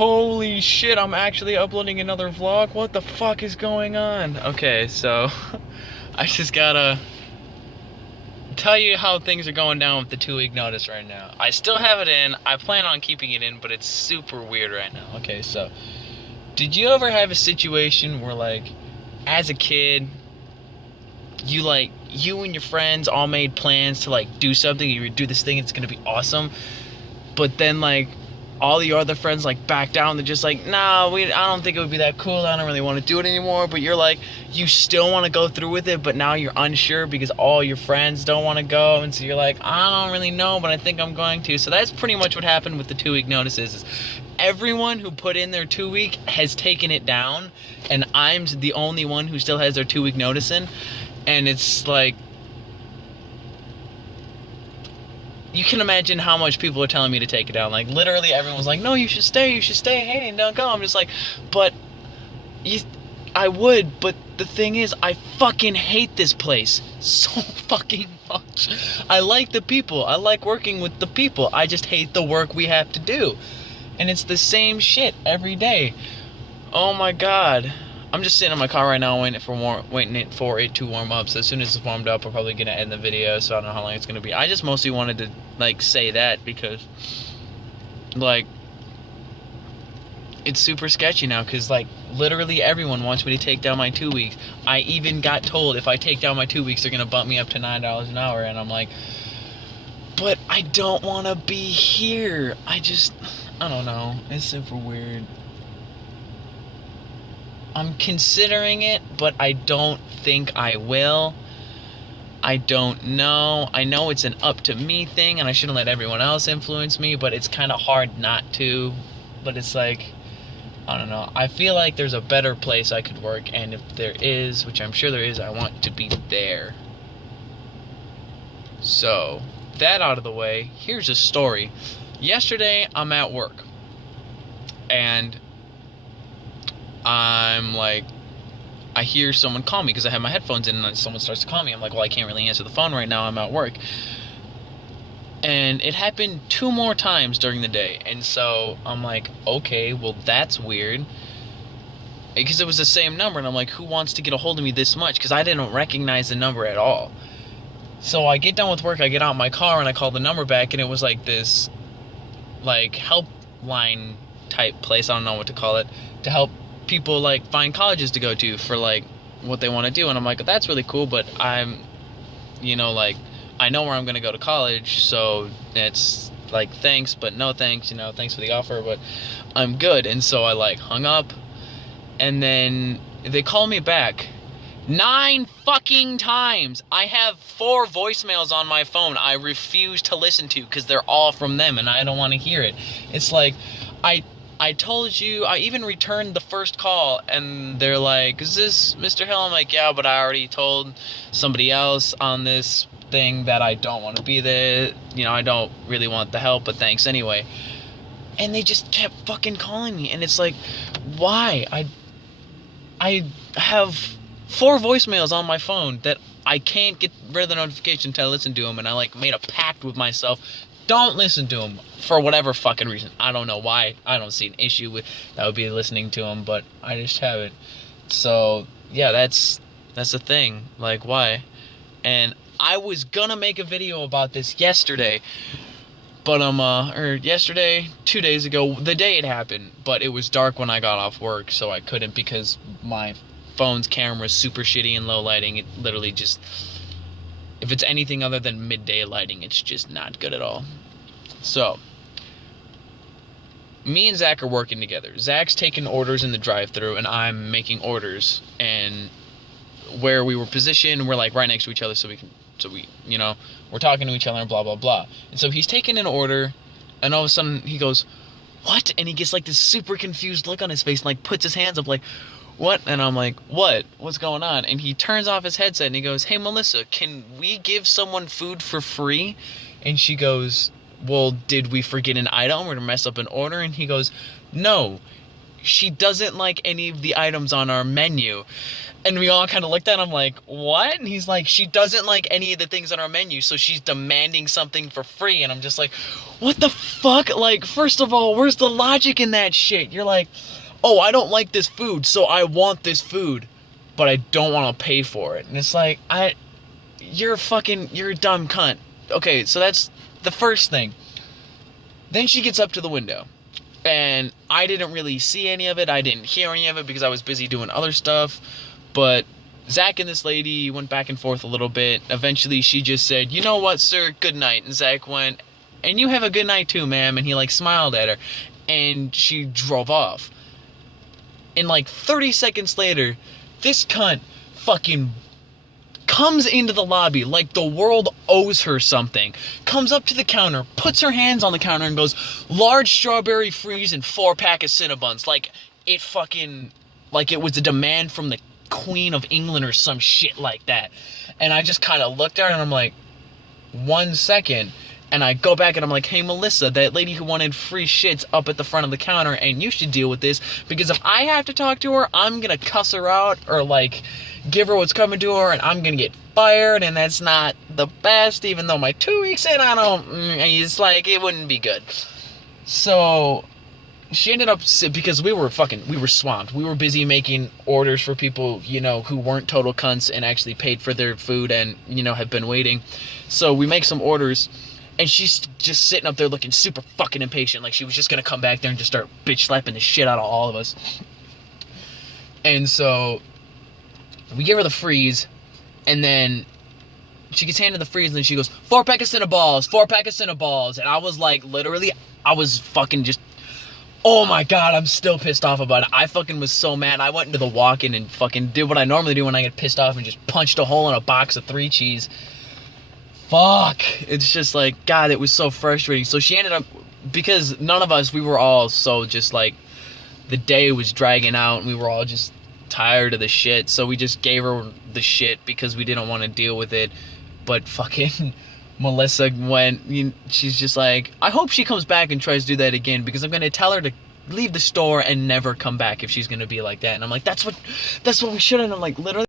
Holy shit, I'm actually uploading another vlog? What the fuck is going on? Okay, so I just gotta tell you how things are going down with the 2-week notice right now. I still have it in. I plan on keeping it in, but it's super weird right now. Okay, so did you ever have a situation where, like, as a kid, you and your friends all made plans to, like, do something, you would do this thing, it's gonna be awesome, but then, like, all your other friends, like, back down, they're just like, nah, I don't think it would be that cool, I don't really want to do it anymore, but you're like, you still want to go through with it, but now you're unsure because all your friends don't want to go, and so you're like, I don't really know, but I think I'm going to. So that's pretty much what happened with the 2-week notices, is everyone who put in their 2-week has taken it down, and I'm the only one who still has their 2-week notice in, and it's like, you can imagine how much people are telling me to take it down. Like, literally everyone's like, no, you should stay, Hayden, don't go. I'm just like, but I would, but the thing is, I fucking hate this place so fucking much. I like the people, I like working with the people, I just hate the work we have to do. And it's the same shit every day. Oh my god. I'm just sitting in my car right now waiting for it to warm up. So as soon as it's warmed up, I'm probably gonna end the video. So I don't know how long it's gonna be. I just mostly wanted to, like, say that because, like, it's super sketchy now. Cause, like, literally everyone wants me to take down my 2 weeks. I even got told if I take down my 2 weeks, they're gonna bump me up to $9 an hour. And I'm like, but I don't want to be here. I don't know. It's super weird. I'm considering it, but I don't think I will. I don't know. I know it's an up to me thing, and I shouldn't let everyone else influence me, but it's kind of hard not to. But it's like, I don't know. I feel like there's a better place I could work, and if there is, which I'm sure there is, I want to be there. So, that out of the way, here's a story. Yesterday, I'm at work, and I'm like, I hear someone call me because I have my headphones in, and someone starts to call me. I'm like, well, I can't really answer the phone right now, I'm at work. And it happened 2 more times during the day, and so I'm like, okay, well, that's weird, because it was the same number, and I'm like, who wants to get a hold of me this much? Because I didn't recognize the number at all. So I get done with work, I get out in my car, and I call the number back, and it was like this, like, helpline type place, I don't know what to call it, to help people, like, find colleges to go to for, like, what they want to do. And I'm like, that's really cool, but I'm, like, I know where I'm going to go to college, so it's like, thanks, but no thanks, thanks for the offer, but I'm good. And so I, like, hung up, and then they call me back 9 fucking times. I have 4 voicemails on my phone I refuse to listen to because they're all from them, and I don't want to hear it. It's like, I told you, I even returned the first call, and they're like, is this Mr. Hill? I'm like, yeah, but I already told somebody else on this thing that I don't want to be there. I don't really want the help, but thanks anyway. And they just kept fucking calling me, and it's like, why? I have 4 voicemails on my phone that I can't get rid of the notification until I listen to them, and I, like, made a pact with myself. Don't listen to them for whatever fucking reason. I don't know why. I don't see an issue with that would be listening to them, but I just haven't. So yeah, that's the thing. Like, why? And I was gonna make a video about this yesterday, but or yesterday, 2 days ago, the day it happened. But it was dark when I got off work, so I couldn't because my phone's camera is super shitty and low lighting. It literally just, if it's anything other than midday lighting, it's just not good at all. So, me and Zach are working together. Zach's taking orders in the drive-thru, and I'm making orders. And where we were positioned, we're, like, right next to each other, so we, we're talking to each other and blah, blah, blah. And so he's taking an order, and all of a sudden he goes, what? And he gets, like, this super confused look on his face and, like, puts his hands up, like, what? And I'm like, what? What's going on? And he turns off his headset and he goes, hey, Melissa, can we give someone food for free? And she goes, well, did we forget an item or to mess up an order? And he goes, no, she doesn't like any of the items on our menu. And we all kind of looked at him like, what? And he's like, she doesn't like any of the things on our menu, so she's demanding something for free. And I'm just like, what the fuck? Like, first of all, where's the logic in that shit? You're like, oh, I don't like this food, so I want this food, but I don't want to pay for it. And it's like, you're a dumb cunt. Okay, so that's the first thing. Then she gets up to the window. And I didn't really see any of it. I didn't hear any of it because I was busy doing other stuff. But Zach and this lady went back and forth a little bit. Eventually, she just said, you know what, sir? Good night. And Zach went, and you have a good night too, ma'am. And he, like, smiled at her. And she drove off. And, like, 30 seconds later, this cunt fucking comes into the lobby like the world owes her something. Comes up to the counter, puts her hands on the counter and goes, large strawberry freeze and 4-pack of Cinnabons. Like it was a demand from the Queen of England or some shit like that. And I just kind of looked at her and I'm like, 1 second. And I go back and I'm like, hey, Melissa, that lady who wanted free shit's up at the front of the counter and you should deal with this, because if I have to talk to her, I'm going to cuss her out or, like, give her what's coming to her and I'm going to get fired, and that's not the best, even though my 2 weeks in, it's like, it wouldn't be good. So she ended up, because we were swamped. We were busy making orders for people, you know, who weren't total cunts and actually paid for their food and, you know, have been waiting. So we make some orders. And she's just sitting up there looking super fucking impatient. Like she was just going to come back there and just start bitch slapping the shit out of all of us. And so we give her the freeze. And then she gets handed the freeze. And then she goes, 4-pack of Cinnabons. 4-pack of Cinnabons. And I was like, literally, I was fucking just, oh my God, I'm still pissed off about it. I fucking was so mad. I went into the walk-in and fucking did what I normally do when I get pissed off and just punched a hole in a box of 3 cheese. Fuck. It's just like, God, it was so frustrating. So she ended up, because none of us, we were all so just like, the day was dragging out and we were all just tired of the shit. So we just gave her the shit because we didn't want to deal with it. But fucking Melissa went, she's just like, I hope she comes back and tries to do that again, because I'm going to tell her to leave the store and never come back if she's going to be like that. And I'm like, that's what we should have done. Like, literally.